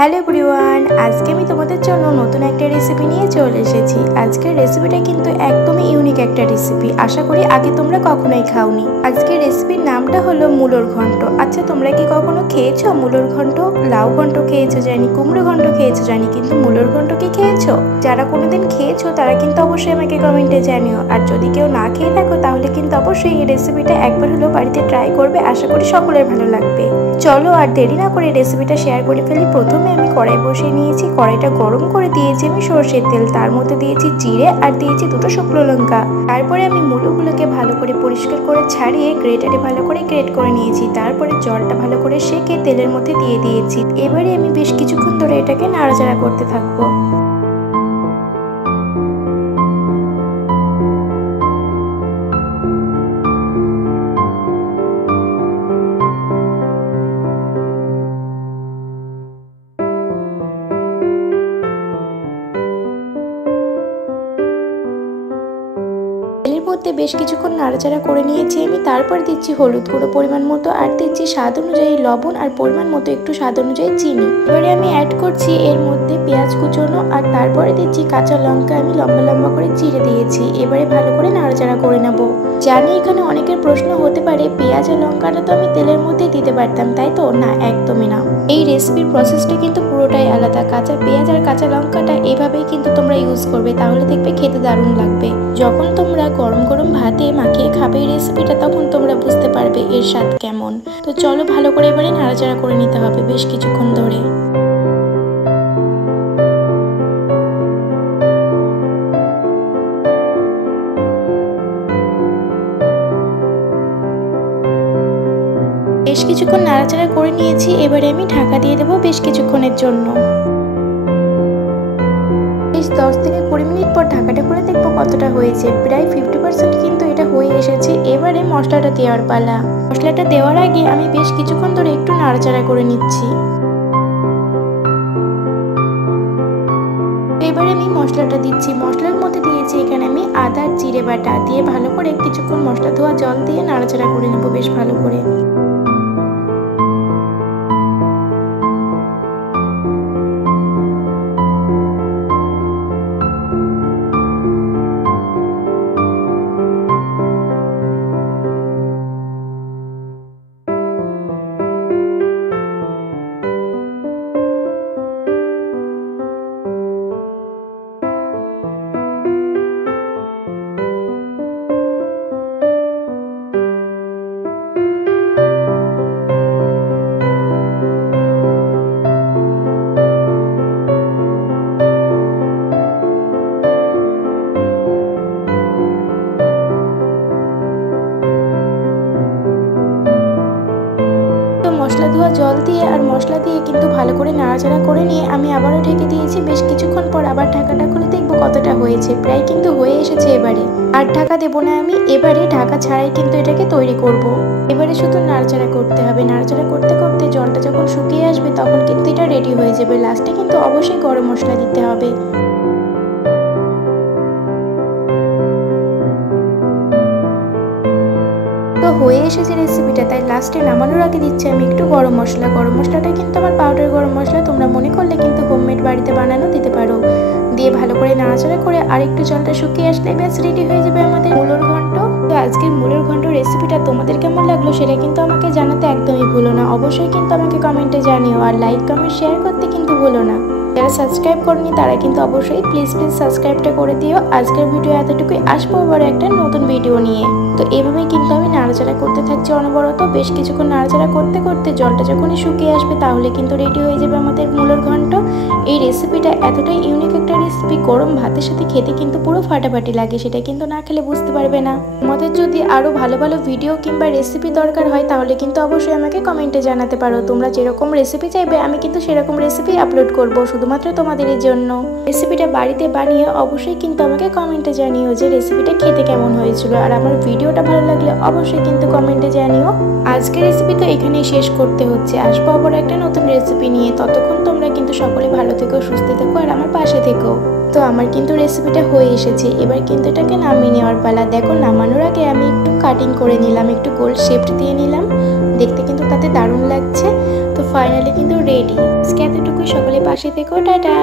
Hello everyone, আজকে আমি তোমাদের জন্য নতুন একটা রেসিপি নিয়ে চলে এসেছি। আজকের রেসিপিটা কিন্তু একদমই ইউনিক একটা রেসিপি। আশা করি আগে তোমরা কখনোই খাওনি। আজকের রেসিপির নামটা হলো মূলোর ঘন্ট। আচ্ছা, তোমরা কি কখনো খেয়েছো মূলোর ঘন্ট? লাউ ঘন্ট খেয়েছো জানি, কুমড়ো ঘন্ট খেয়েছো জানি, কিন্তু মূলোর ঘন্ট কি খেয়েছো? যারা কোনোদিন খেয়েছো তারা কিন্তু অবশ্যই আমাকে কমেন্টে জানিও। আর যদি কেউ না খেয়ে থাকো তাহলে কিন্তু অবশ্যই এই রেসিপিটা একবার হলেও বাড়িতে ট্রাই করবে। আশা করি সকলের ভালো লাগবে। চলো আর দেরি না করে রেসিপিটা শেয়ার করে ফেলি। প্রথমে আমি কড়াই বসিয়ে নিয়েছি। কড়াইটা গরম করে দিয়েছি আমি সরষের তেল, তার মধ্যে দিয়েছি জিরে আর দিয়েছি দুটো শুকনো লঙ্কা। তারপরে আমি মূলোগুলোকে ভালো করে পরিষ্কার করে ছাড়িয়ে গ্রেটারে ভালো করে গ্রেট করে নিয়েছি। তারপরে জলটা ভালো করে সেঁকে তেলের মধ্যে দিয়ে দিয়েছি। এবারে আমি বেশ কিছুক্ষণ ধরে এটাকে নাড়াচাড়া করতে থাকবো। তেলের মধ্যে বেশ কিছুক্ষণ নাড়াচাড়া করে নিয়েছি আমি। তারপর দিচ্ছি হলুদ গুঁড়ো পরিমাণ মতো, আর দিচ্ছি স্বাদ অনুযায়ী লবণ, আর পরিমাণ মতো একটু স্বাদ অনুযায়ী চিনি। এবারে আমি অ্যাড করছি এর মধ্যে পেঁয়াজ কুচোনো, আর তারপরে দিচ্ছি কাঁচা লঙ্কা আমি লম্বা লম্বা করে চিড়ে দিয়েছি। এবারে ভালো করে নাড়াচাড়া করে নেব। জানি এখানে অনেকের প্রশ্ন হতে পারে, পেঁয়াজ আর লঙ্কাটা তো আমি তেলের মধ্যেই দিতে পারতাম, তাই তো? না, একদমই না। এই রেসিপির প্রসেসটা কিন্তু পুরোটাই আলাদা। কাঁচা পেঁয়াজ আর কাঁচা লঙ্কাটা এইভাবেই কিন্তু তোমরা ইউজ করবে, তাহলে দেখবে খেতে দারুণ লাগবে। যখন তোমরা গরম গরম ভাতে মাখিয়ে খাবে এই রেসিপিটা, তখন তোমরা বুঝতে পারবে এর স্বাদ কেমন। তো চলো ভালো করে এবারে নাড়াচাড়া করে নিতে হবে বেশ কিছুক্ষণ ধরে। বেশ কিছুক্ষণ নাড়াচাড়া করে নিয়েছি। এবারে আমি ঢাকা দিয়ে দেবো বেশ কিছুক্ষণের জন্য। বেশ 10 থেকে 20 মিনিট পর ঢাকাটা খুলে দেখবো কতটা হয়েছে। প্রায় 50% কিন্তু এটা হয়ে এসেছে। এবারে মশলাটা দেওয়ার পালা। মশলাটা দেওয়ার আগে আমি বেশ কিছুক্ষণ ধরে একটু নাড়াচাড়া করে নিচ্ছি। এবারে আমি মশলাটা দিচ্ছি। মশলার মধ্যে দিয়েছি এখানে আমি আদা জিরে বাটা দিয়ে ভালো করে কিছুক্ষণ মশলা ধোয়া জল দিয়ে নাড়াচাড়া করে নেবো বেশ ভালো করে। মশলা ধোয়া জল দিয়ে আর মশলা দিয়ে কিন্তু ভালো করে নাড়াচাড়া করে নিয়ে আমি আবারও ঢেকে দিয়েছি। বেশ কিছুক্ষণ পর আবার ঢাকাটা খুলে দেখবো কতটা হয়েছে। প্রায় কিন্তু হয়ে এসেছে এবারে। আর ঢাকা দেবো না আমি, এবারে ঢাকা ছাড়াই কিন্তু এটাকে তৈরি করব। এবারে শুধু নাড়াচাড়া করতে হবে। নাড়াচাড়া করতে করতে জলটা যখন শুকিয়ে আসবে তখন কিন্তু এটা রেডি হয়ে যাবে। লাস্টে কিন্তু অবশ্যই গরম মশলা দিতে হবে। তো হয়ে এসেছে রেসিপিটা, তাই লাস্টে নামানোর আগে দিচ্ছি আমি একটু গরম মশলা। গরম মশলাটা কিন্তু আমার পাউডার গরম মশলা, তোমরা মনে করলে কিন্তু হোমমেড বাড়িতে বানানো দিতে পারো। দিয়ে ভালো করে নাড়াচাড়া করে আর একটু জলটা শুকিয়ে আসলে ব্যাস রেডি হয়ে যাবে আমাদের মূলোর ঘন্ট। তো আজকের মূলোর ঘন্ট রেসিপিটা তোমাদের কেমন লাগলো সেটা কিন্তু আমাকে জানাতে একদমই ভুলো না। অবশ্যই কিন্তু আমাকে কমেন্টে জানিও, আর লাইক কমেন্ট শেয়ার করতে কিন্তু ভুলো না। যারা সাবস্ক্রাইব করনি তারা কিন্তু অবশ্যই প্লিজ সাবস্ক্রাইবটা করে দিও। আজকের ভিডিও এতটুকুই, আসবো আবার একটা নতুন ভিডিও নিয়ে। তো এভাবেই কিন্তু আমি নাড়াচাড়া করতে থাকছি অনবরত। বেশ কিছুক্ষণ নাড়াচাড়া করতে করতে জলটা যখনই শুকিয়ে আসবে তাহলে কিন্তু রেডি হয়ে যাবে আমাদের মূলোর ঘন্ট। এই রেসিপিটা এতটাই ইউনিক একটা রেসিপি, গরম ভাতের সাথে খেতে কিন্তু পুরো ফাটাফাটি লাগে। সেটা কিন্তু না খেলে বুঝতে পারবে না। আমাদের যদি আরও ভালো ভালো ভিডিও কিংবা রেসিপি দরকার হয় তাহলে কিন্তু অবশ্যই আমাকে কমেন্টে জানাতে পারো। তোমরা যেরকম রেসিপি চাইবে আমি কিন্তু সেরকম রেসিপি আপলোড করবো শুধুমাত্র তোমাদের জন্য। রেসিপিটা বাড়িতে বানিয়ে অবশ্যই কিন্তু আমাকে কমেন্টে জানিও যে রেসিপিটা খেতে কেমন হয়েছিল। আর আমার ভিডিওটা ভালো লাগলে অবশ্যই কিন্তু কমেন্টে জানিও। আজকের রেসিপি তো এখানেই শেষ করতে হচ্ছে। আসবো আবার একটা নতুন রেসিপি নিয়ে। ততক্ষণ তোমরা কিন্তু সকলে ভালো থেকো, সুস্থ থেকো, আর আমার পাশে থেকো। তো আমার কিন্তু রেসিপিটা হয়ে এসেছে। এবার কিন্তু এটাকে নামিয়ে নেওয়ার পালা। দেখো, নামানোর আগে আমি একটু কাটিং করে নিলাম, একটু গোল শেপ দিয়ে নিলাম। দেখতে কিন্তু তাতে দারুণ লাগছে। তো ফাইনালি কিন্তু রেডি। আজকে এতটুকুই, সকলে পাশে থেকো, টাটা।